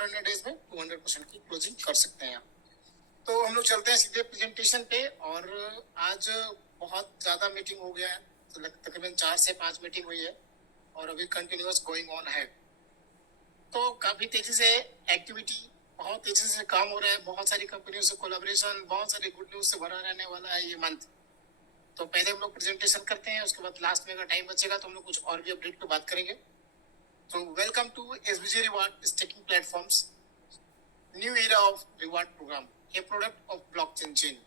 400 days में 200% की closing कर सकते हैं। तो हम लोग चलते हैं सीधे प्रेजेंटेशन पे। और आज बहुत ज्यादा मीटिंग हो गया है, तो तकरीबन 4 से 5 मीटिंग हुई है और अभी कंटिन्यूअस गोइंग ऑन है। तो काफी तेजी से एक्टिविटी, बहुत तेजी से काम हो रहा है, बहुत सारी कंपनियों से कोलैबोरेशन, बहुत सारी गुड न्यूज से भरा रहने वाला है ये मंथ। तो पहले हम लोग प्रेजेंटेशन करते हैं, उसके बाद लास्ट में अगर टाइम बचेगा तो हम लोग कुछ और भी अपडेट पे बात करेंगे। तो welcome to SBG reward staking platforms new era of reward program, a product of blockchain chain.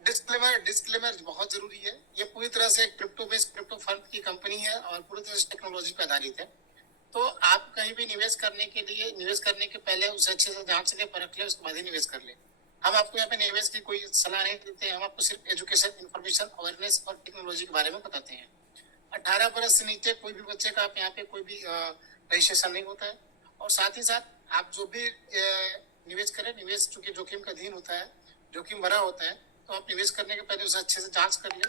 Disclaimer बहुत जरूरी है। ये पूरी तरह से क्रिप्टो बेस्ड क्रिप्टो फंड की कंपनी है और पूरी तरह से टेक्नोलॉजी पर आधारित है। तो आप कहीं भी निवेश करने के लिए, निवेश करने के पहले उसे अच्छे से जांच ले, परख ले, उसके बाद ही निवेश कर ले। हम आपको यहाँ पे निवेश की कोई सलाह नहीं देते हैं, हम आपको सिर्फ एजुकेशन, इंफॉर्मेशन, अवेयरनेस और टेक्नोलॉजी के बारे में बताते हैं। 18 बरस से नीचे कोई भी बच्चे का आप यहाँ पे कोई भी रजिस्ट्रेशन नहीं होता है। और साथ ही साथ आप जो भी निवेश करें, निवेश चूंकि जोखिम का अधीन होता है, जोखिम भरा होता है, तो आप निवेश करने के पहले उसे अच्छे से जांच कर ले,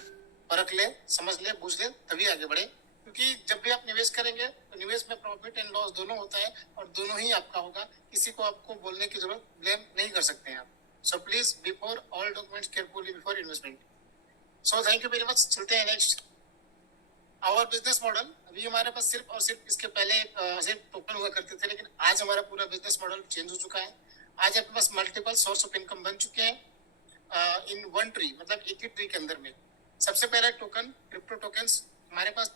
परख ले, समझ ले, बूझ ले, तभी आगे बढ़े। क्योंकि जब भी आप निवेश करेंगे तो निवेश में प्रॉफिट एंड लॉस दोनों होता है और दोनों ही आपका होगा। किसी को आपको बोलने की जरूरत, ब्लेम नहीं कर सकते हैं आप। So please before all documents carefully before investment. So thank you very much. चलते हैं नेक्स्ट। Our business model. अभी हमारे पास सिर्फ और सिर्फ इसके पहले सिर्फ टोकन हुआ करते थे, लेकिन आज हमारा पूरा बिजनेस मॉडल चेंज हो चुका है। आज आपके पास मल्टीपल सोर्स ऑफ इनकम बन चुके हैं इन वन ट्री, मतलब एक ही ट्री के अंदर में। सबसे पहला टोकन क्रिप्टो टोकन्स। हमारे पास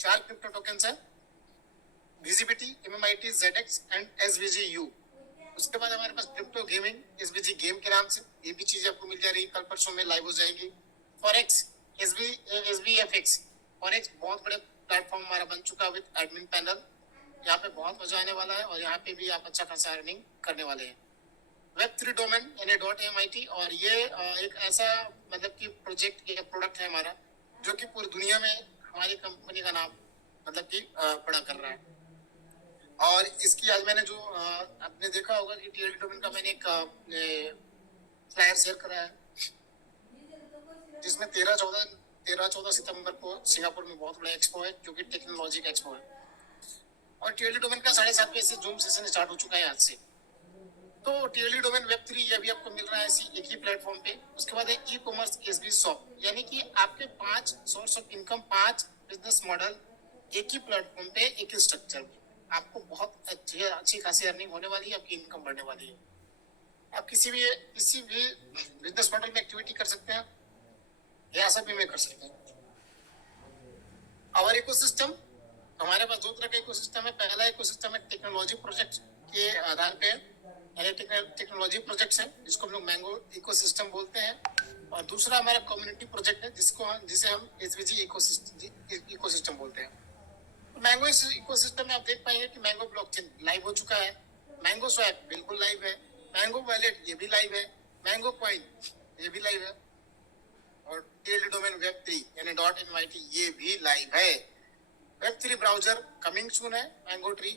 4 क्रिप्टो टोकन्स है, विजिबिलिटी, एमएमआईटी, जेडेक्स एंड एसवीजीयू। उसके बाद हमारे पास क्रिप्टो गेमिंग, एसबीजी गेम के नाम से ये भी चीजें आपको मिल जा रही है, कल परसों में लाइव हो जाएगी। फॉरेक्स, एसबीएफएक्स। फॉरेक्स बहुत बड़े प्लेटफॉर्म हमारा बन चुका है विद एडमिन पैनल। यहाँ पे बहुत मजा आने वाला है और यहाँ पे भी आप अच्छा खासा अर्निंग करने वाले हैं। वेब3 डोमेन यानी .mit, और ये एक ऐसा मतलब कि प्रोजेक्ट या प्रोडक्ट है हमारा जो कि पूरी दुनिया में हमारी कंपनी का नाम मतलब कि बड़ा कर रहा है। और इसकी आज मैंने जो आपने देखा होगा कि टीएल डोमेन का मैंने एक फ्लायर शेयर करा है, जिसमें 13-14 सितंबर को सिंगापुर में बहुत बड़ा एक्सपो है जो कि टेक्नोलॉजी का एक्सपो है। और टीएल डोमेन का 7:30 बजे से जूम सेशन स्टार्ट हो चुका है आज से। तो टीएल डोमेन वेब3 ये भी आपको मिल रहा है इसी एक ही प्लेटफॉर्म पे। उसके बाद है ई कॉमर्स एसबी शॉप, यानी कि आपके 5 source of income, 5 business model एक ही प्लेटफॉर्म पे, एक ही स्ट्रक्चर में। आपको बहुत अच्छी खासी अर्निंग होने वाली है, आपकी इनकम बढ़ने वाली है। आप किसी भी बिजनेस मॉडल में एक्टिविटी कर सकते हैं या सभी में कर सकते हैं। और इकोसिस्टम, हमारे पास 2 तरह का इकोसिस्टम है। पहला इकोसिस्टम है टेक्नोलॉजी प्रोजेक्ट के आधार पे, टेक्नोलॉजी प्रोजेक्ट्स है जिसको हम लोग मैंगो इकोसिस्टम बोलते हैं। और दूसरा हमारा कम्युनिटी प्रोजेक्ट है जिसे हम एसवीजी इकोसिस्टम बोलते हैं। मैंगो इकोसिस्टम में आप देख पाएंगे कि मैंगो ब्लॉकचेन लाइव हो चुका है, मैंगो स्वैप बिल्कुल लाइव है, मैंगो वॉलेट ये भी लाइव है, मैंगो कॉइन ये भी लाइव है, और टीएल डोमेन वेब3 यानी .mit ये भी लाइव है। वेब3 ब्राउजर कमिंग सून है। मैंगो ट्री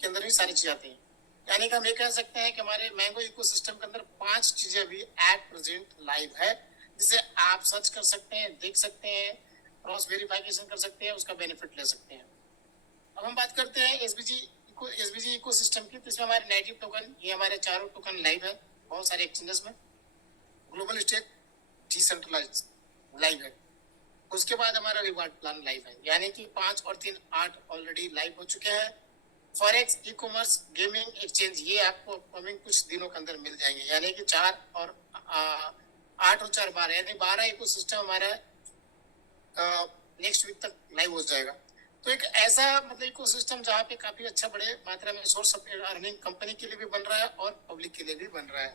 के अंदर ही सारी चीजें आती हैं। यानी कि हम ये कह सकते हैं कि हमारे मैंगो इकोसिस्टम के अंदर 5 चीजें भी एट प्रेजेंट लाइव है, जिसे आप सर्च कर सकते हैं, देख सकते हैं, क्रॉस वेरिफिकेशन कर सकते हैं, उसका बेनिफिट ले सकते हैं। अब हम बात करते हैं एसबीजी इकोसिस्टम की। तो इसमें हमारे नेटिव टोकन, ये हमारे 4 टोकन लाइव है बहुत सारे एक्सचेंजेस में। ग्लोबल स्टेक डिसेंट्रलाइज लाइव है। उसके बाद हमारा रिवार्ड प्लान लाइव है, यानी कि 5 और 3 8 ऑलरेडी लाइव हो चुके हैं। Forex, e commerce, gaming, exchange ये आपको अपकमिंग कुछ दिनों के अंदर मिल जाएंगे, यानी कि 8 और 4 12 यानी 12 इकोसिस्टम हमारा नेक्स्ट वीक तक लाइव हो जाएगा। तो एक ऐसा मतलब इकोसिस्टम जहाँ पे काफी अच्छा बड़े मात्रा में सोर्स ऑफ अर्निंग कंपनी के लिए भी बन रहा है और पब्लिक के लिए भी बन रहा है।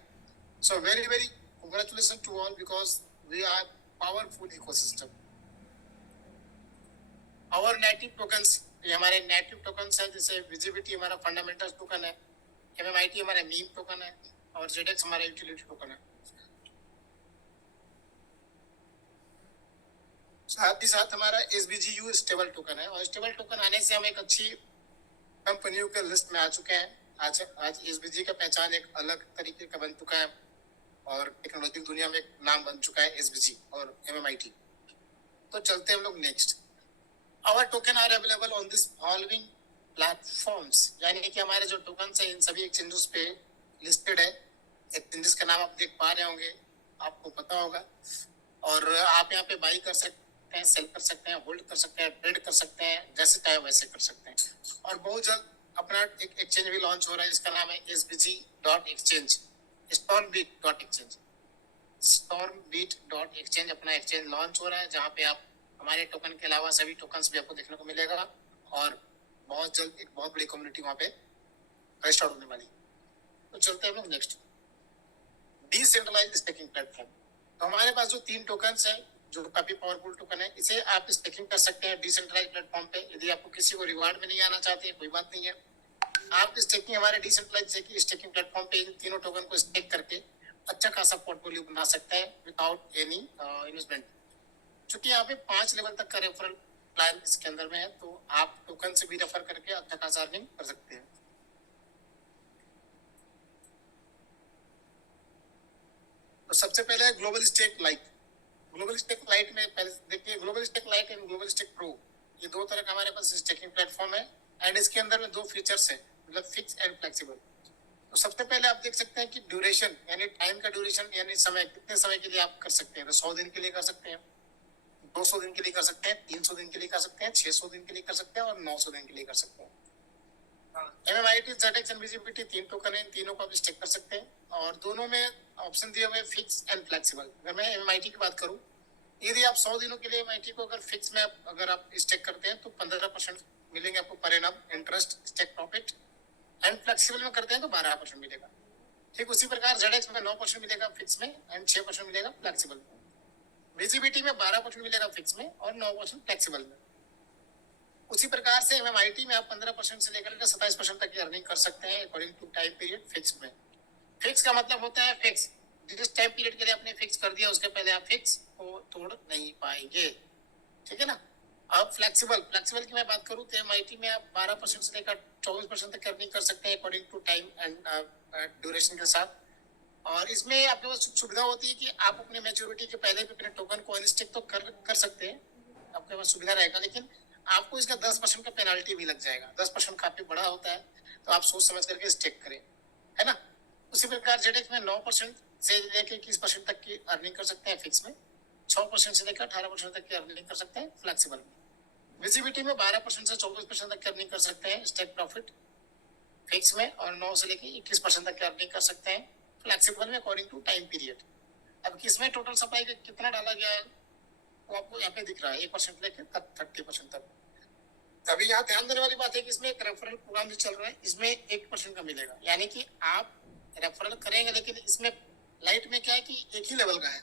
So very very congratulation to all because we are powerful ecosystem. और नेटिव टोकन्स, ये हमारे नेटिव टोकन्स हैं, जैसे विजिबिलिटी हमारा फंडामेंटल टोकन है, एमएमआईटी हमारा मीम टोकन है, और जेडेक्स हमारा यूटिलिटी टोकन है। साथ ही साथ हमारा एसबीजीयू स्टेबल टोकन है, और स्टेबल टोकन आने से हम एक अच्छी कंपनियों के लिस्ट में आ चुके हैं। आज एसबीजी का पहचान एक अलग तरीके का बन चुका है और टेक्नोलॉजी दुनिया में एक नाम बन चुका है एसबीजी और एमएमआईटी। तो चलते हैं हम लोग next. Our token are available on this following platforms, यानी कि हमारे जो टोकन है इन सभी एक्सचेंजेस पे लिस्टेड है। एक्सचेंजेस का नाम आप देख पा रहे होंगे, आपको पता होगा, और आप यहाँ पे बाई कर सकते हैं, सेल कर सकते हैं, होल्ड कर सकते हैं, ट्रेड कर सकते हैं, जैसे चाहे वैसे कर सकते हैं। और बहुत जल्द अपना एक एक्सचेंज भी लॉन्च हो रहा है, जिसका नाम है SBG.exchange, Stormbit.exchange। Stormbit.exchange अपना एक्सचेंज लॉन्च हो रहा है, जहाँ पे आप हमारे टोकन के अलावा सभी टोकन्स भी आपको देखने को मिलेगा, और बहुत जल्द एक बहुत बड़ी कम्युनिटी वहाँ पे स्टार्ट होने वाली। तो चलते हैं हम लोग नेक्स्ट, डिसेंट्रलाइज्ड स्टेकिंग प्लेटफॉर्म। तो हमारे पास जो 3 टोकन्स हैं, जो काफी पावरफुल टोकन है, इसे आप स्टेकिंग कर सकते हैं डिसेंट्रलाइज्ड प्लेटफॉर्म पे। यदि आपको किसी को रिवार्ड में नहीं आना चाहते, कोई बात नहीं है, आप स्टेकिंग हमारे डिसेंट्रलाइज्ड स्टेकिंग प्लेटफॉर्म पे इन तीनों टोकन को स्टेक करके अच्छा खासा पोर्टफोलियो बना सकते हैं विदाउट एनी इन्वेस्टमेंट। चूंकि यहाँ पे 5 लेवल तक का रेफरल प्लान इसके अंदर में है, तो आप टोकन से भी रेफर करके अच्छा खासा अर्निंग कर सकते हैं। तो सबसे पहले है global stake lite. Global stake lite में पहले देखिए, global stake lite and global stake pro, ये 2 तरह का हमारे पास स्टेकिंग प्लेटफॉर्म है, एंड इसके अंदर में 2 फीचर्स है, मतलब फिक्स एंड फ्लेक्सिबल। तो सबसे पहले आप देख सकते हैं कि ड्यूरेशन, यानी टाइम का ड्यूरेशन, यानी समय, कितने समय के लिए आप कर सकते हैं। तो 100 दिन के लिए कर सकते हैं, 200 दिन के लिए कर सकते हैं, 300 दिन के लिए कर सकते हैं, 600 दिन के लिए कर सकते हैं, और 900 दिन के लिए कर सकते हैं। MMIT, ZX and VGPT 3 token है, इन तीनों को आप स्टेक कर सकते हैं, और दोनों में ऑप्शन दिए हुए फिक्स एंड फ्लेक्सिबल। अगर मैं MMIT की बात करूं, यदि आप 100 दिनों के लिए MMIT को अगर फिक्स में अगर आप स्टेक करते हैं तो 15% मिलेंगे आपको per annum interest stake profit, and flexible में करते हैं तो 12% मिलेगा। ठीक उसी प्रकार ZX में 9% मिलेगा फिक्स में, एंड 6% मिलेगा फ्लेक्सिबल में। VGPT में 12% मिलेगा फिक्स में और 9% फ्लेक्सिबल में। उसी प्रकार से MMIT में आप 15% से लेकर 27% तक की अर्निंग कर सकते हैं according to time period fix में। फिक्स का मतलब होता है फिक्स, जिस टाइम पीरियड के लिए आपने फिक्स कर दिया उसके पहले आप फिक्स को तोड़ नहीं पाएंगे, ठीक है ना। अब फ्लेक्सिबल, फ्लेक्सिबल की मैं बात करूं तो MIT में आप 12% से लेकर 24% तक अर्निंग कर सकते हैं according to time and duration के साथ। और इसमें आपके पास सुविधा होती है कि आप अपने मैच्योरिटी के पहले भी अपने टोकन को अनस्टेक तो कर सकते हैं, आपके पास सुविधा रहेगा, लेकिन आपको इसका 10% का पेनाल्टी भी लग जाएगा। 10% काफी बड़ा होता है, तो आप सोच समझ करके स्टेक करें, है ना। उसी प्रकार ZX में 9% से लेकर 21% तक की अर्निंग कर सकते हैं फिक्स में, 6% से लेकर 18% तक की अर्निंग कर सकते हैं फ्लेक्सिबल में। विजिबिलिटी में 12% से 24% तक की अर्निंग कर सकते हैं स्टेक प्रॉफिट फिक्स में, और 9 से लेकर 21% तक की अर्निंग कर सकते हैं फ्लेक्सिबल में अकॉर्डिंग टू टाइम पीरियड। अब किसमें टोटल सप्लाई कितना डाला गया है वो आपको यहाँ पे दिख रहा है, 1% लेकर 30% तक। अभी यहाँ ध्यान देने वाली बात है कि इसमें एक रेफरल प्रोग्राम जो चल रहा है, इसमें 1% का मिलेगा, यानी कि आप रेफरल करेंगे, लेकिन इसमें लाइट में क्या है कि एक ही लेवल का है,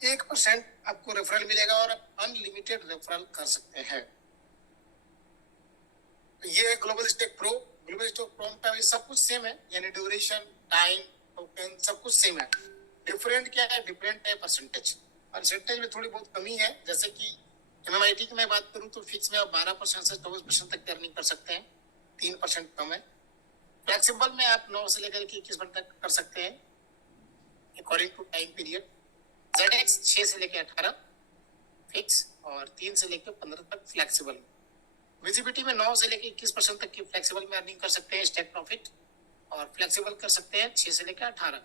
1% आपको रेफरल मिलेगा और आप अनलिमिटेड रेफरल कर सकते हैं। ये global stake pro, global stake pro पे सब कुछ सेम है, यानी ड्यूरेशन, टाइम, टोकन सब कुछ सेम है। डिफरेंट क्या है, डिफरेंट है परसेंटेज, परसेंटेज में थोड़ी बहुत कमी है। जैसे कि MMIT की मैं बात करूं तो फिक्स में आप 12% से 24% तक की अर्निंग कर सकते हैं, 3% कम है। फ्लेक्सिबल में आप 9 से लेकर 21% तक कर सकते हैं according to time period. ZX 6 से लेकर 18 फिक्स और 3 से लेकर 15 तक फ्लेक्सिबल। विजिबिलिटी में 9 से लेकर 21% तक की फ्लेक्सिबल में अर्निंग कर सकते हैं स्टेक प्रॉफिट, और फ्लेक्सिबल कर सकते हैं 6 से लेकर 18।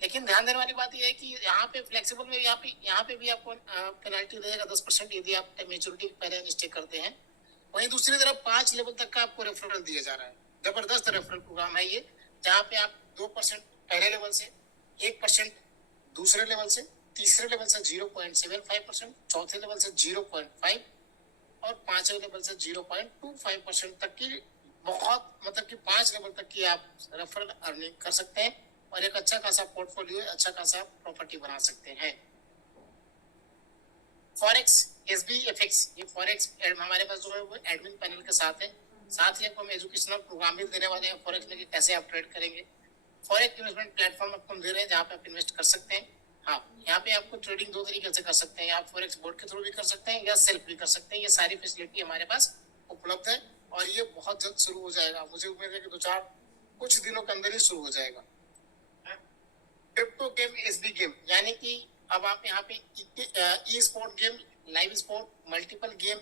लेकिन ध्यान देने वाली बात यह है कि यहाँ पे फ्लेक्सिबल में यहाँ पे भी आपको पेनल्टी रहेगा 10% यदि आप मेच्योरिटी पहले स्टे करते हैं। वहीं दूसरी तरफ 5 लेवल तक का आपको रेफरल दिया जा रहा है, जबरदस्त रेफरल प्रोग्राम है ये, जहाँ पे आप 2% पहले लेवल से, 1% दूसरे लेवल से, तीसरे लेवल से 0.75%, चौथे लेवल से 0.5 और 5वें लेवल से 0.25% तक की, बहुत मतलब कि 5 लेवल तक की आप रेफरल अर्निंग कर सकते हैं और एक अच्छा खासा पोर्टफोलियो, अच्छा खासा प्रॉपर्टी बना सकते हैं। फॉरेक्स SBFX, ये फॉरेक्स हमारे पास जो है वो एडमिन पैनल के साथ है, साथ ही आपको हम एजुकेशनल प्रोग्राम भी देने वाले हैं फॉरेक्स में कि कैसे आप ट्रेड करेंगे। फॉरेक्स इन्वेस्टमेंट प्लेटफॉर्म आपको हम दे रहे हैं जहाँ पे आप इन्वेस्ट कर सकते हैं। हाँ, यहाँ पे आपको ट्रेडिंग 2 तरीके से कर सकते हैं, आप फॉरेक्स बोर्ड के थ्रू भी कर सकते हैं या सेल्फ भी कर सकते हैं। ये सारी फैसिलिटी हमारे पास उपलब्ध है और ये बहुत जल्द शुरू हो जाएगा। मुझे उम्मीद है कि 2-4 कुछ दिनों के अंदर ही शुरू हो जाएगा। क्रिप्टो गेम SB गेम, यानी कि अब आप यहाँ पे e sport game live sport, multiple game,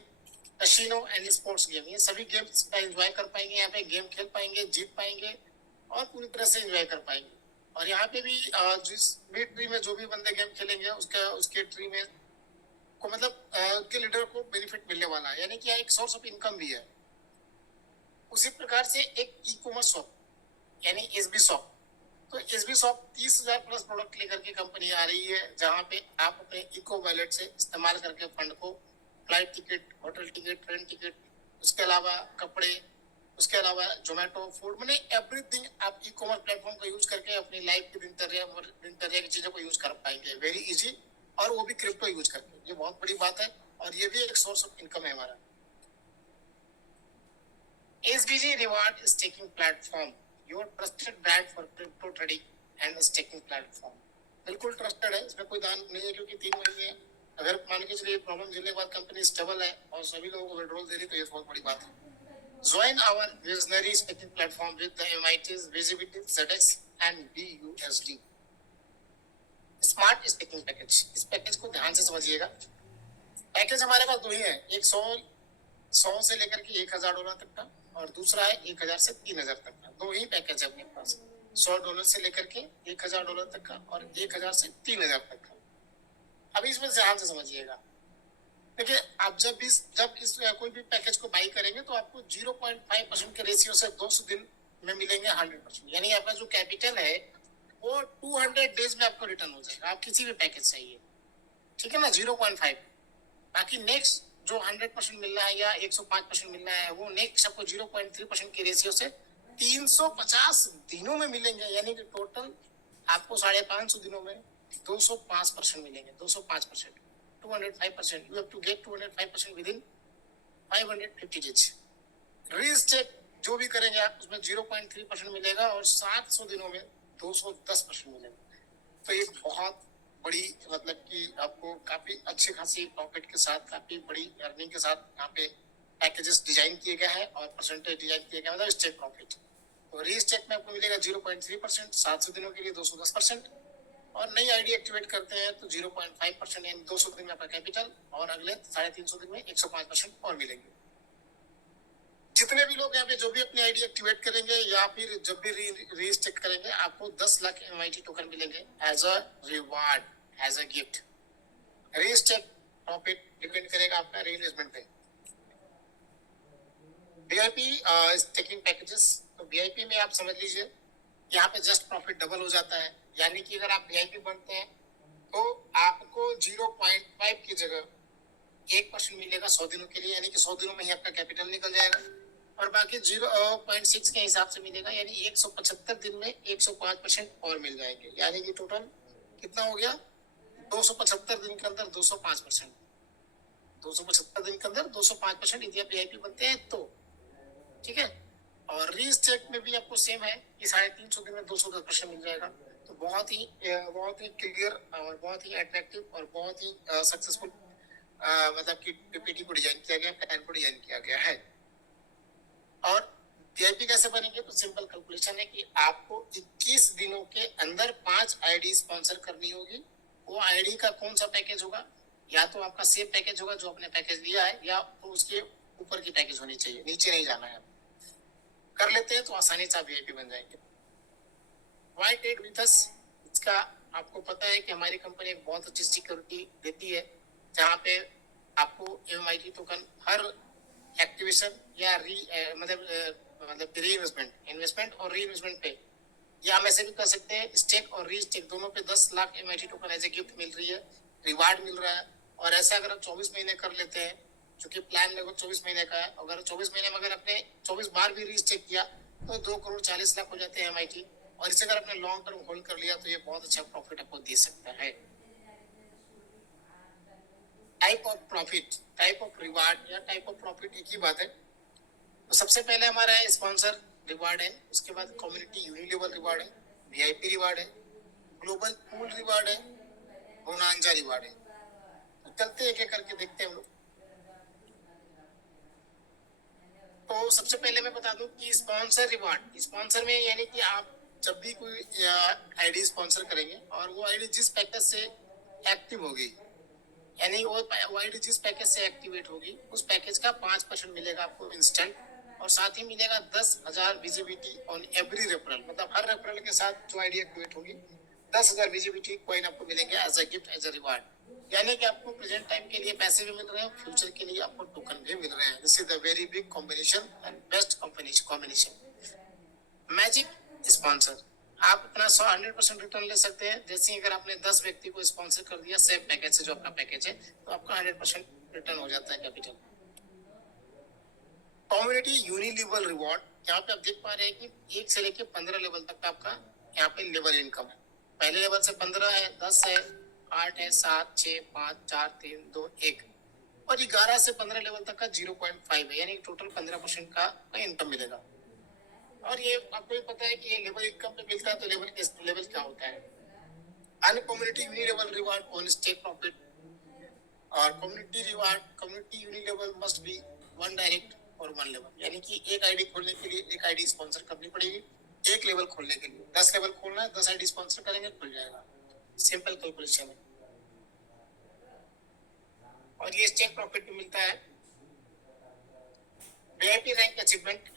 casino and sports game, ये सभी गेम्स का एंजॉय कर पाएंगे। यहाँ पे गेम खेल पाएंगे, जीत पाएंगे और पूरी तरह से एंजॉय कर पाएंगे। और यहाँ पे भी जिस भी ट्री में जो भी बंदे गेम खेलेंगे उसके ट्री में को मतलब उनके लीडर को बेनिफिट मिलने वाला है, यानी कि एक सोर्स ऑफ इनकम भी है। उसी प्रकार से एक ई कॉमर्स शॉप यानी एसबी शॉप, तो एसबी शॉप 30,000 प्लस प्रोडक्ट लेकर के कंपनी आ रही है, जहां पे आप अपने इको वॉलेट से इस्तेमाल करके फंड को flight ticket, hotel ticket, train ticket, उसके अलावा कपड़े, उसके अलावा जोमेटो फूड, मैंने एवरीथिंग आप ई कॉमर्स प्लेटफॉर्म का यूज करके अपनी लाइफ की दिनचर्या की चीजों को यूज कर पाएंगे वेरी इजी, और वो भी क्रिप्टो यूज करके। ये बहुत बड़ी बात है और ये भी एक सोर्स ऑफ इनकम है हमारा। SBG Reward Staking Platform, your trusted brand for crypto trading and staking platform। बिल्कुल ट्रस्टेड है, इसमें कोई दान नहीं है, क्योंकि 3 महीने अगर मान के चलिए प्रॉब्लम झेलने के बाद कंपनी स्टेबल है और सभी लोगों को विड्रॉल दे रही, तो ये बहुत बड़ी बात है। Join our visionary staking platform with the MIT's visibility ZX and BUSD smart staking package. इस पैकेज को ध्यान से समझिएगा। पैकेज हमारे पास दो ही है, एक 100 से लेकर के $1,000 तक का, और दूसरा है 1,000 से 3,000 तक का। दो ही पैकेज है अपने पास, $100 से लेकर के $1,000 तक का और 1,000 से 3,000 तक का। अभी इसमें ध्यान से समझिएगा। देखिए, आप जब इस कोई भी पैकेज को बाई करेंगे तो आपको 0.5% के रेशियो से 200 दिन में मिलेंगे 100%, यानी आपका जो कैपिटल है वो 200 डेज में आपको रिटर्न हो जाएगा। आप किसी भी पैकेज चाहिए, ठीक है ना, 0.5। बाकी नेक्स्ट जो 100% मिल रहा है या 105% मिल रहा है, वो नेक्स्ट आपको 0.3% के रेशियो से 350 दिनों में मिलेंगे, यानी कि टोटल आपको 550 दिनों में 205% मिलेंगे। 205%, 205%, you have to get 205% within 550 days. Restake जो भी करेंगे आप, उसमें 0.3% मिलेगा और 700 दिनों में 210% मिलेगा। तो ये बहुत बड़ी, मतलब कि आपको काफी अच्छी खासी प्रॉफिट के साथ, काफी बड़ी अर्निंग के साथ यहाँ पे पैकेजेस डिजाइन किए गए हैं और परसेंटेज डिजाइन किए गए, मतलब स्टेक प्रॉफिट। तो रीस्टेक में आपको मिलेगा 0.3%, 700 दिनों के लिए 210%, और नई आईडी एक्टिवेट करते हैं तो 0.5%, यानी 200 दिन में आपका कैपिटल, और अगले 350 दिन में 105% और मिलेंगे। जितने भी लोग यहाँ पे जो भी अपनी आईडी एक्टिवेट करेंगे या फिर जब भी रीस्टेक करेंगे, आपको 10 लाख MIT टोकन मिलेंगे as a reward, as a gift. Restake profit depend करेगा आपका रीइन्वेस्टमेंट पे। VIP स्टेकिंग पैकेजेस, तो VIP में आप समझ लीजिए यहाँ पे जस्ट प्रॉफिट डबल हो जाता है, यानी कि अगर आप VIP बनते हैं तो आपको 0.5 की जगह 1% मिलेगा 100 दिनों के लिए, यानी कि 100 दिनों में ही आपका कैपिटल निकल जाएगा, और बाकी 0.6 के हिसाब से मिलेगा, यानी 175 दिन में 105% और मिल जाएंगे, यानी कि टोटल कितना हो गया, 275 दिन के अंदर 205%, 275 दिन के अंदर 205% यदि आप VIP बनते हैं तो, ठीक है। और रीस्टेक में भी आपको सेम है कि 350 दिन में 210% मिल जाएगा। तो बहुत ही क्लियर और बहुत ही अट्रैक्टिव और बहुत ही सक्सेसफुल मतलब कि PPT को डिजाइन किया गया, प्लान को डिजाइन किया गया है। और VIP कैसे बनेंगे, तो सिंपल कैलकुलेशन है कि आपको 21 दिनों के अंदर 5 आईडी स्पॉन्सर करनी होगी। वो आईडी का कौन सा पैकेज होगा, या तो आपका सेम पैकेज होगा जो आपने पैकेज लिया है, या तो उसके ऊपर की पैकेज होनी चाहिए, नीचे नहीं जाना है। कर लेते हैं तो आसानी से VIP बन जाएंगे। व्हाई ट्रेड विद अस, इसका आपको पता है कि हमारी कंपनी एक बहुत अच्छी सिक्योरिटी देती है, जहाँ पे आपको MIT टोकन हर एक्टिवेशन या मतलब इन्वेस्टमेंट और री इन्वेस्टमेंट पे, या हम ऐसे भी कर सकते हैं स्टेक और री स्टेक दोनों पे 10 lakh MIT token as a gift मिल रही है, रिवार्ड मिल रहा है। और ऐसा अगर आप 24 महीने कर लेते हैं, चूंकि प्लान लगभग 24 महीने का है, अगर 24 महीने में अगर आपने 24 बार भी री स्टेक किया तो 2,40,00,000 हो जाते हैं MIT, और इसे अगर आपने लॉन्ग टर्म होल्ड कर लिया तो ये बहुत अच्छा प्रॉफिट आपको दे सकता है। Type of profit, type of reward या टाइप ऑफ प्रॉफिट एक ही बात है। तो सबसे पहले हमारा है स्पॉन्सर रिवार्ड है, उसके बाद कम्युनिटी यूनिलेवल रिवार्ड है, VIP रिवार्ड है, ग्लोबल पूल रिवार्ड है, बोनांजा रिवार्ड है। तो चलते एक एक करके देखते हैं हम लोग। तो सबसे पहले मैं बता दूं कि स्पॉन्सर रिवार्ड, स्पॉन्सर में यानी कि आप जब भी कोई आईडी स्पॉन्सर करेंगे और वो आईडी जिस पैकेज से एक्टिव होगी, यानी वो वाइड जिस पैकेज से एक्टिवेट होगी उस पैकेज का 5% मिलेगा आपको इंस्टेंट, और साथ ही मिलेगा 10,000 विजिबिलिटी ऑन एवरी रेफरल, मतलब हर रेफरल के साथ जो आईडी एक्टिवेट होगी 10,000 विजिबिलिटी कॉइन आपको मिलेंगे as a gift, as a reward. यानी कि आपको प्रेजेंट टाइम के लिए पैसे भी मिल रहे हैं, फ्यूचर के लिए आपको टोकन भी मिल रहे हैं। This is the very big combination and best combination. Magic sponsor, आप अपना 100% रिटर्न ले सकते हैं। जैसे ही अगर आपने 10 व्यक्ति को स्पॉन्सर कर दिया सेम पैकेज से, जो आपका पैकेज है, तो आपका 100% रिटर्न हो जाता है कैपिटल। कम्युनिटी यूनिलेवल रिवॉर्ड, यहाँ पे आप देख पा रहे हैं कि 1 से लेके 15 लेवल तक का आपका यहाँ पे लेवल इनकम है। पहले लेवल से 15 है, 10 है, 8 है, 7, 6, 5, 4, 3, 2, 1, और 11 से 15 लेवल तक का 0.5 है, यानी टोटल 15% का इनकम मिलेगा। और ये आपको भी पता है कि ये लेवल इनकम पे मिलता है, तो लेवल क्या होता है। On community unilevel reward on stake profit, और community unilevel must be one direct और वन लेवल, यानी कि एक आईडी खोलने के लिए एक आईडी स्पॉन्सर करनी पड़ेगी। एक लेवल खोलने के लिए 10 लेवल खोलना है, 10 आईडी स्पॉन्सर करेंगे, खुल जाएगा। सिंपल कैलकुलेशन है। और ये स्टेक प्रॉफिट भी मिलता है। VIP rank achievement,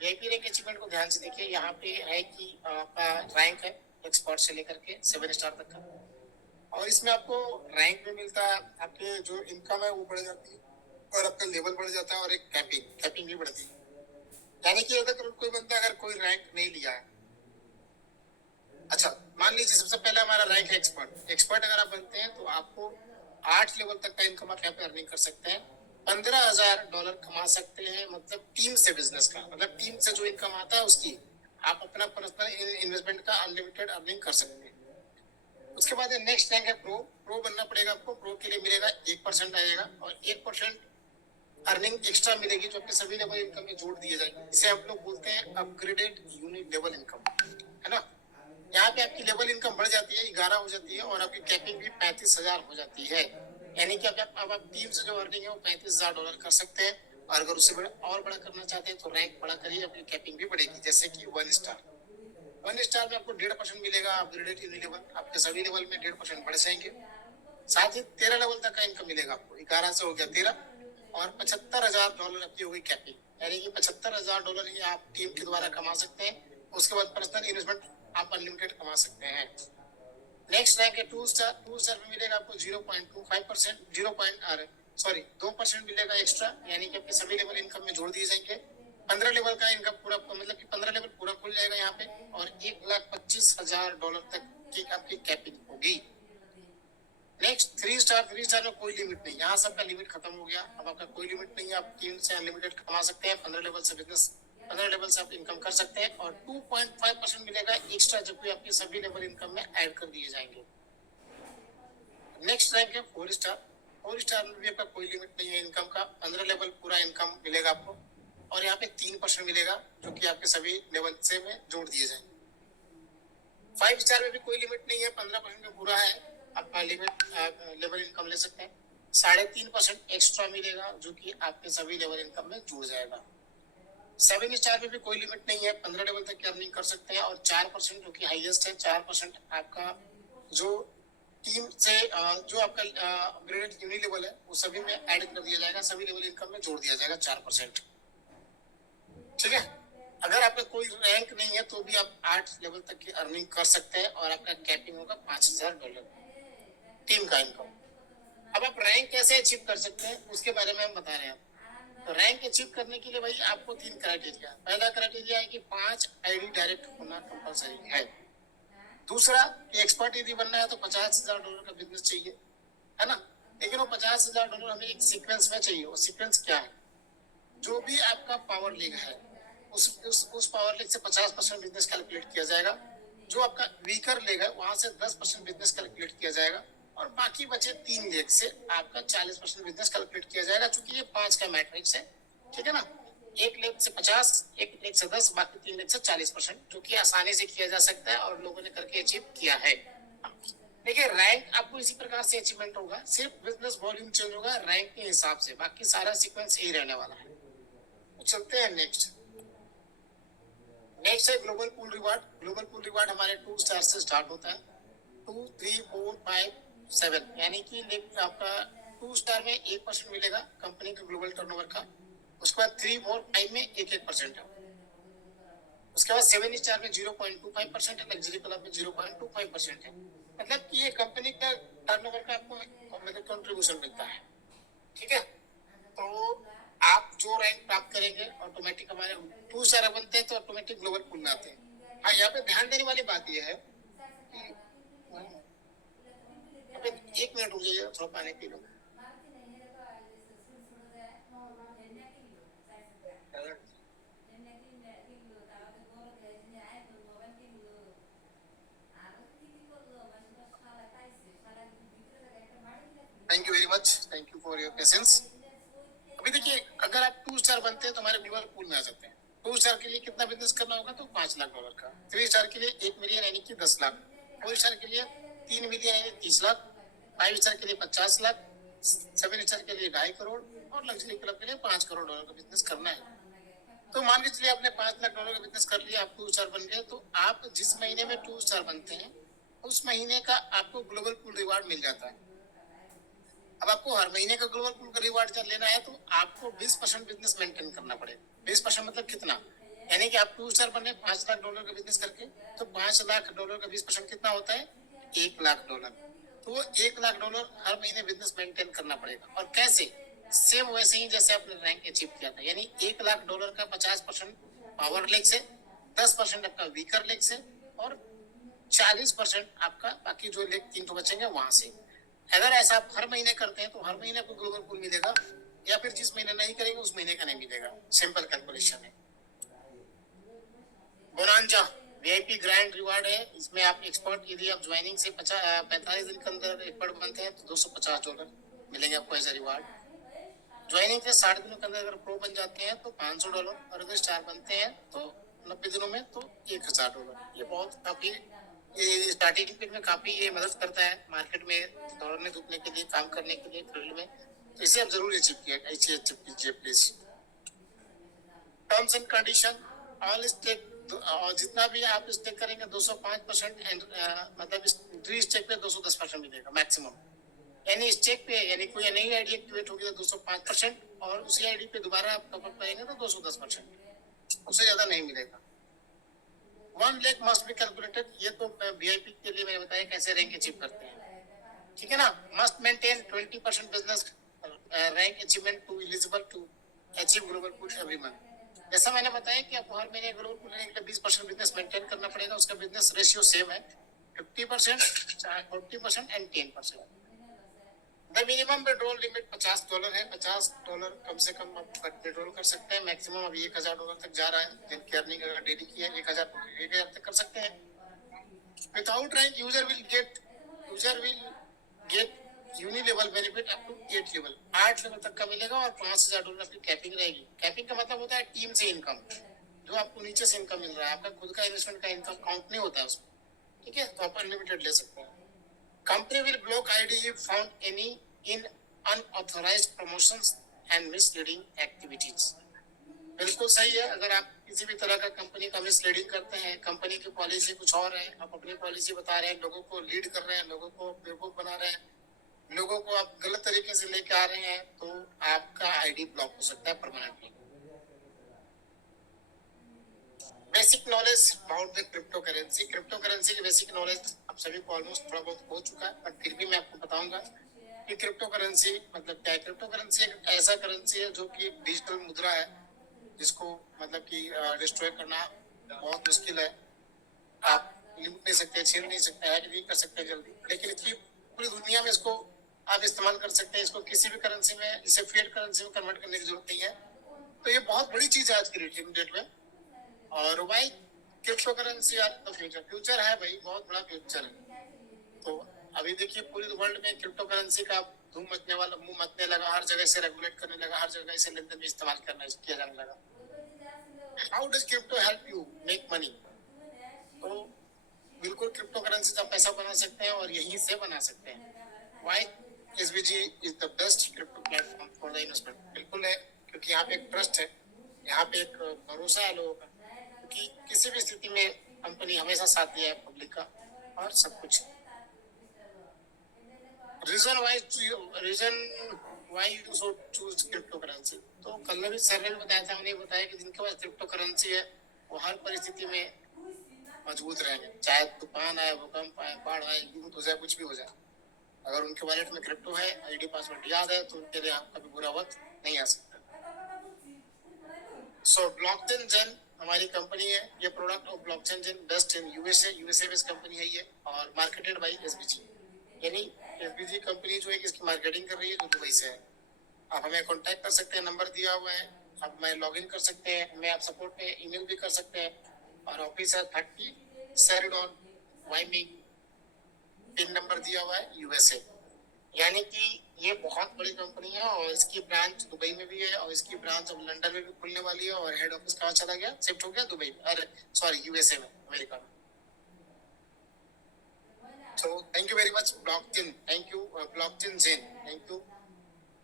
VIP rank achievement को ध्यान से देखिए। यहाँ पे है कि आपका रैंक है एक्सपर्ट से लेकर के 7 स्टार तक का, और इसमें आपको रैंक भी मिलता है, आपके जो इनकम है वो बढ़ जाती है, और आपका लेवल बढ़ जाता है, और एक कैपिंग भी बढ़ती है। यानी कि अगर कोई बंदा अगर कोई रैंक नहीं लिया है, अच्छा मान लीजिए सबसे पहले हमारा रैंक है एक्सपर्ट। एक्सपर्ट अगर आप बनते हैं तो आपको 8 लेवल तक का इनकम आप यहाँ पे अर्निंग कर सकते हैं। $15,000 कमा सकते हैं, मतलब टीम से बिजनेस का, मतलब टीम से जो इनकम आता है उसकी आप अपना पर्सनल इन्वेस्टमेंट का अनलिमिटेड अर्निंग कर सकते हैं। उसके बाद नेक्स्ट रैंक है प्रो। प्रो बनना पड़ेगा आपको। प्रो के लिए मिलेगा 1% आएगा, और 1% अर्निंग एक्स्ट्रा मिलेगी, जो आपके सभी लेवल इनकम में जोड़ दिए जाएंगे। इसे हम लोग बोलते हैं अपग्रेडेड यूनिट लेवल इनकम, है ना। यहाँ पे आपकी लेवल इनकम बढ़ जाती है, 11 हो जाती है, और आपकी कैपिंग भी 35,000 हो जाती है। यानी कि अब आप टीम से जो अर्निंग है वो $35,000 कर सकते हैं, और अगर उससे और बड़ा करना चाहते हैं तो रैंक बड़ा करिए, अपनी कैपिंग भी बढ़ेगी। जैसे कि 1 स्टार, 1 स्टार में आपको 1.5% मिलेगा अपग्रेडेड यूनिट लेवल, आपके सभी लेवल में 1.5% बढ़ जाएंगे। साथ ही 13 लेवल तक का इनकम मिलेगा आपको। 11 से हो गया 13, और $75,000 आपकी हो गई कैपिंग, यानी कि $75,000 ही आप टीम के द्वारा कमा सकते हैं। उसके बाद पर्सनल इन्वेस्टमेंट आप अनलिमिटेड कमा सकते हैं। नेक्स्ट रैंक है 2 स्टार। 2 स्टार में मिलेगा आपको 0.25%, 2% मिलेगा एक्स्ट्रा, यानी कि आपके सभी लेवल इनकम में जोड़ दिए जाएंगे। 15 लेवल का इनकम पूरा, मतलब कि 15 लेवल पूरा खुल जाएगा यहाँ पे, और $1,25,000 तक की आपकी कैपिंग होगी। Next 3 star. 3 स्टार में कोई लिमिट नहीं, यहाँ सबका लिमिट खत्म हो गया। अब आपका कोई लिमिट नहीं है, आप टीम से अनलिमिटेड कमा सकते हैं। 15 लेवल से बिजनेस, 15 लेवल से आप इनकम कर सकते हैं, और 2.5% मिलेगा एक्स्ट्रा, जो कि आपके सभी लेवल इनकम में ऐड कर दिए जाएंगे। नेक्स्ट रैंक है 4 स्टार। 4 स्टार में भी आपका कोई लिमिट नहीं है इनकम का। 15 लेवल पूरा इनकम मिलेगा आपको, और यहाँ पे 3% मिलेगा, जो कि आपके सभी लेवल से में जोड़ दिए जाएंगे। 5 स्टार में भी कोई लिमिट नहीं है, 15% में पूरा है, आप लिमिट लेवल इनकम ले सकते हैं। 3.5% एक्स्ट्रा मिलेगा, जो कि आपके सभी लेवल इनकम में जुड़ जाएगा। 7 स्टार में भी कोई लिमिट नहीं है, 15 लेवल तक की अर्निंग कर सकते हैं, और 4% जो कि हाईएस्ट है, 4% आपका जो टीम से जो आपका अपग्रेडेड यूनिट लेवल है वो सभी में ऐड कर दिया जाएगा, सभी लेवल इनकम में जोड़ दिया जाएगा 4%। ठीक है। अगर आपका कोई रैंक नहीं है तो भी आप 8 लेवल तक की अर्निंग कर सकते हैं, और आपका कैपिंग होगा $5,000 टीम का इनकम। अब आप रैंक कैसे अचीव कर सकते हैं उसके बारे में हम बता रहे हैं। तो रैंक अचीव करने के लिए भाई आपको 3 क्राइटेरिया। पहला क्राइटेरिया है कि 5 आईडी डायरेक्ट होना कंपलसरी है। दूसरा कि एक्सपर्ट यदि बनना है तो $50,000 का बिजनेस चाहिए, है ना। लेकिन वो $50,000 हमें एक सीक्वेंस में चाहिए। वो सीक्वेंस क्या है? जो भी आपका पावर लीग है उस पावर लीग से 50% बिजनेस कैलकुलेट किया जाएगा। जो आपका वीकर लेग है वहां से 10% बिजनेस कैलकुलेट किया जाएगा, और बाकी बचे 3 लेग से आपका 40% बिजनेस कैलकुलेट किया जाएगा, क्योंकि ये 5 का मैट्रिक्स है। ठीक है ना। एक लेग से 50, एक लेग से 10, बाकी 3 लेग से 40%, जो कि आसानी से किया जा सकता है और लोगों ने करके अचीव किया है। देखिए रैंक आपको इसी प्रकार से अचीवमेंट होगा, सिर्फ बिजनेस वॉल्यूम चेंज होगा रैंक के हिसाब से, बाकी सारा सीक्वेंस यही रहने वाला है। तो चलते हैं नेक्स्ट। नेक्स्ट है global pool reward. Global pool reward हमारे 2 स्टार से स्टार्ट होता है, 2, 3, 4, 5, 7, यानी कि आपका 2 स्टार में 1% मिलेगा कंपनी के ग्लोबल टर्नओवर का। उसके बाद 3 और 5 में 1% है। उसके बाद 7 स्टार में 0.25% है, लग्जरी क्लब में 0.25% है। मतलब कि ये कंपनी का टर्नओवर का आपको मतलब कंट्रीब्यूशन मिलता है। ठीक है, तो आप जो रैंक प्राप्त करेंगे ऑटोमेटिक हमारे 2 स्टार बनते हैं तो ऑटोमेटिक ग्लोबल पूल में आते हैं। हाँ, यहाँ पे ध्यान देने वाली बात यह है कि अबे 1 मिनट रुक जाइए, थोड़ा पानी P low. Thank you very much, thank you for your patience. अभी देखिए, अगर आप 2 स्टार बनते हैं तो हमारे ग्लोबल पूल में आ जाते हैं। 2 स्टार के लिए कितना बिजनेस करना होगा? तो $5 लाख का। 3 स्टार के लिए 1 मिलियन यानी कि 10 लाख। 4 स्टार के लिए 3 मिलियन यानी 30 लाख। 5 स्टार के लिए 50 लाख। 7 स्टार के लिए 2.5 करोड़। और लग्जरी क्लब के लिए $5 करोड़ का बिजनेस करना है। तो मान के चलिए आपने $5 लाख का बिजनेस कर लिया, आप 2 स्टार बन गए, तो आप जिस महीने में 2 स्टार बनते हैं उस महीने का आपको ग्लोबल पूल रिवार्ड मिल जाता है। अब आपको हर महीने का ग्लोबल पूल का रिवार्ड लेना है तो आपको 20% बिजनेस मेंटेन करना पड़ेगा। 20% मतलब कितना? यानी कि आप 2 स्टार बने $5 लाख का बिजनेस करके, तो $5 लाख का 20% कितना होता है? $1 लाख। तो वो $1 लाख हर महीने बिजनेस मेंटेन करना पड़ेगा। और कैसे? सेम वैसे ही जैसे आपने रैंक अचीव किया था, यानी $1 लाख का 50% पावर लेग से, 10% आपका वीकर लेग से, और 40% आपका बाकी जो लेग 3 तो बचेंगे वहां से। अगर ऐसा आप हर महीने करते हैं तो हर महीने आपको ग्लोबल पूल मिलेगा, या फिर जिस महीने नहीं करेंगे उस महीने का नहीं मिलेगा। सिंपल कैलकुलेशन है। बोनांजा वीआईपी ग्रैंड रिवार्ड है। इसमें आप एक्सपर्ट, यदि आप ज्वाइनिंग से 45 दिन के अंदर एक्सपर्ट बनते हैं तो $250 मिलेंगे आपको एज ए रिवार्ड। ज्वाइनिंग के 60 दिनों के अंदर अगर प्रो बन जाते हैं तो $500, और अगर स्टार बनते हैं तो 90 दिनों में तो $1000। ये बहुत काफी, ये स्टार्टिंग पीरियड में काफी ये मदद करता है मार्केट में दौड़ने धूपने के लिए, काम करने के लिए फील्ड में। तो इसे आप जरूर अचीव कीजिए please. Terms and condition, all stake, और जितना भी आप स्टेक करेंगे 205%, एंड मतलब ड्री स्टेक पे 210% मिलेगा मैक्सिमम। यानी स्टेक पे, यानी कोई नई आईडी एक्टिवेट होगी तो 205%, और उसी आईडी पे दोबारा आप टॉपअप करेंगे तो 210%, उससे ज्यादा नहीं मिलेगा। 1 लाख मस्ट बी कैलकुलेटेड। ये तो वीआईपी के लिए मैंने बताया कैसे रैंक अचीव करते हैं। ठीक है ना? Must maintain 20% business rank achievement to eligible to achieve global pool every month. जैसा मैंने बताया कि आपको हर महीने ग्लोबल पुल लेने के लिए 20% बिजनेस मेंटेन करना पड़ेगा। उसका बिजनेस रेशियो सेम है, 50%, 40% and 10%। The minimum withdrawal limit $50 है। $50 कम से कम आप विड्रॉल कर सकते हैं। मैक्सिमम अभी $1000 तक जा रहा है। जिनकी अर्निंग अगर डेली की है 1000 तक कर सकते हैं। Without rank user will get uni level benefit up to 8 level. 8 level तक का मिलेगा, और $5000 की कैपिंग रहेगी। कैपिंग का मतलब होता है टीम से इनकम, जो आपको नीचे से इनकम मिल रहा है, आपका खुद का इन्वेस्टमेंट का इनकम काउंट नहीं होता है उसमें। ठीक है, तो आप अनलिमिटेड ले सकते हैं। Company will block ID if found any in unauthorized promotions and misleading activities। बिल्कुल सही है। अगर आप किसी भी तरह का कंपनी का मिसलीडिंग करते हैं, कंपनी की पॉलिसी कुछ और है, आप अपनी पॉलिसी बता रहे हैं, लोगों को लीड कर रहे हैं, लोगों को बेवकूफ बना रहे हैं, लोगों को आप गलत तरीके से लेके आ रहे हैं, तो आपका आईडी ब्लॉक हो सकता है permanently. Basic knowledge about the crypto currency. Crypto currency की बेसिक नॉलेज आप सभी को ऑलमोस्ट थोड़ा बहुत हो चुका है, बट फिर भी मैं आपको बताऊंगा कि क्रिप्टो करेंसी मतलब क्या है। क्रिप्टो करेंसी एक ऐसा करेंसी है जो कि डिजिटल मुद्रा है, जिसको मतलब कि डिस्ट्रॉय करना बहुत मुश्किल है। आप लूट नहीं सकते, छीन नहीं सकते, हैक नहीं कर सकते जल्दी, लेकिन इसकी पूरी दुनिया में इसको आप इस्तेमाल कर सकते हैं। इसको किसी भी करेंसी में, इसे फिएट करेंसी में कन्वर्ट करने की जरूरत नहीं है। तो ये बहुत बड़ी चीज है आज की डेट में। और भाई, क्रिप्टो करेंसी आज का फ्यूचर फ्यूचर है भाई, बहुत बड़ा फ्यूचर है। तो अभी देखिए पूरी वर्ल्ड में क्रिप्टो करेंसी का धूम मचने वाला, मुंह मचने लगा, हर जगह से रेगुलेट करने लगा, हर जगह से लेन देन में इस्तेमाल करना किया जाने लगा। How does crypto help you make money? तो बिल्कुल क्रिप्टो करेंसी से आप पैसा बना सकते हैं, और यहीं से बना सकते हैं। Why SBG is the best crypto platform for the investment. बिल्कुल है, क्योंकि यहाँ पे एक ट्रस्ट है, यहाँ पे एक भरोसा है लोगों का, क्योंकि किसी भी स्थिति में कंपनी हमेशा साथ दिया है पब्लिक का, और सब कुछ। Reason why you should choose crypto currency. तो कल ने भी सर ने भी बताया था, उन्हें बताया कि जिनके पास क्रिप्टो करेंसी है वो हर परिस्थिति में मजबूत रहेंगे, चाहे तूफान आए, भूकंप आए, बाढ़ आए, युद्ध हो जाए, कुछ भी हो जाए। अगर उनके वॉलेट में क्रिप्टो है, आईडी पासवर्ड याद है, तो उनके लिए आपका भी बुरा वक्त नहीं आ सकता। सो ब्लॉकचेन जेन हमारी कंपनी है। ये product of blockchain gen based in USA based company है ये, और मार्केटेड बाय एसबीजी। यानी एसबीजी कंपनी जो है इसकी मार्केटिंग कर रही है, जो दुबई से है। आप हमें कांटेक्ट कर सकते हैं, नंबर दिया हुआ है। आप मैं लॉग इन कर सकते हैं, मैं आप सपोर्ट पे ईमेल भी कर सकते हैं। और ऑफिस है 30 सेरिडॉन वाइमिंग, पिन नंबर दिया हुआ है यूएसए। यानी कि ये बहुत बड़ी कंपनी है, और इसकी ब्रांच दुबई में भी है, और इसकी ब्रांच अब लंदन में भी खुलने वाली है। और हेड ऑफिस कहाँ चला गया, शिफ्ट हो गया दुबई में, अरे सॉरी यूएसए में, अमेरिका में। So thank you very much blockchain, thank you blockchain gen, thank you.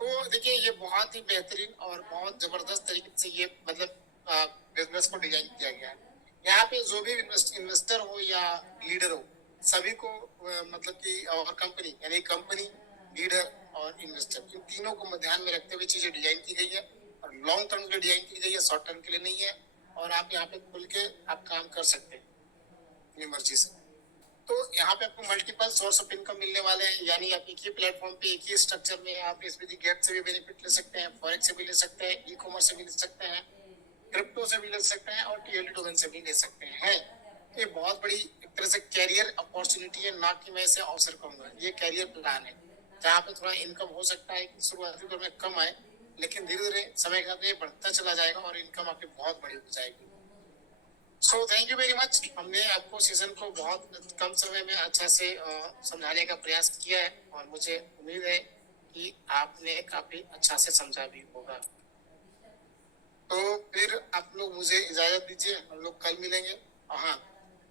तो देखिए ये बहुत ही बेहतरीन और बहुत जबरदस्त तरीके से ये मतलब बिजनेस को डिजाइन किया गया है। यहाँ पे जो भी इन्वेस्टर हो या लीडर हो, सभी को मतलब कि और कंपनी, यानी कंपनी, लीडर और इन्वेस्टर, इन तीनों को ध्यान में रखते हुए चीजें डिजाइन की गई है। और लॉन्ग टर्म के लिए डिजाइन की गई है, शॉर्ट टर्म के लिए नहीं है। और आप यहाँ पे खुल के आप काम कर सकते हैं अपनी मर्जी से। तो यहाँ पे आपको मल्टीपल सोर्स ऑफ इनकम मिलने वाले हैं। यानी आप एक ही प्लेटफॉर्म पे, एक ही स्ट्रक्चर में आप एसबीजी गेट से भी बेनिफिट ले सकते हैं, फॉरेक्स से भी ले सकते हैं, ई कॉमर्स से भी ले सकते हैं, क्रिप्टो से भी ले सकते हैं, और टीएलडी डोमेन से भी ले सकते हैं। तो ये बहुत बड़ी एक तरह से कैरियर अपॉर्चुनिटी है, ना कि मैं इसे अवसर कहूंगा, ये कैरियर प्लान है। जहाँ पे थोड़ा इनकम हो सकता है कि शुरुआती दौर में कम आए, लेकिन धीरे धीरे समय के साथ ये बढ़ता चला जाएगा और इनकम आपकी बहुत बड़ी हो जाएगी। सो थैंक यू वेरी मच। हमने आपको सीजन को बहुत कम समय में अच्छा से समझाने का प्रयास किया है, और मुझे उम्मीद है कि आपने काफी अच्छा से समझा भी होगा। तो फिर आप लोग मुझे इजाजत दीजिए, हम लोग कल मिलेंगे। हाँ,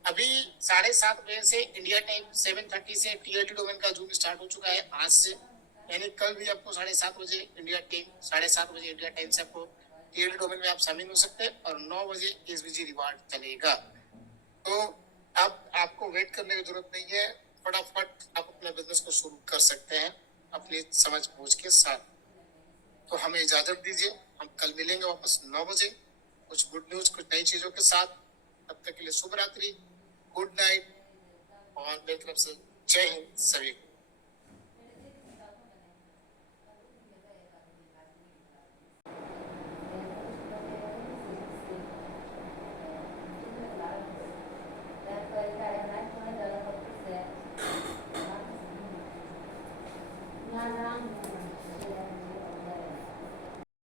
अभी 7:30 बजे से इंडिया टाइम 7:30 से टीएलटी डोमेन का जूम स्टार्ट हो चुका है आज से। यानी कल भी आपको 7:30 बजे इंडिया टाइम, 7:30 बजे इंडिया टाइम से आपको टीएलटी डोमेन में आप शामिल हो सकते हैं, और 9 बजे एसबीजी रिवार्ड चलेगा। तो अब आपको वेट करने की जरूरत नहीं है, फटाफट आप अपना बिजनेस को शुरू कर सकते हैं अपनी समझ बूझ के साथ। तो हमें इजाजत दीजिए, हम कल मिलेंगे वापस 9 बजे, कुछ गुड न्यूज, कुछ नई चीजों के साथ। तब तक के लिए शुभ रात्रि, गुड नाइट, और मेरी तरफ से जय हिंद सभी को।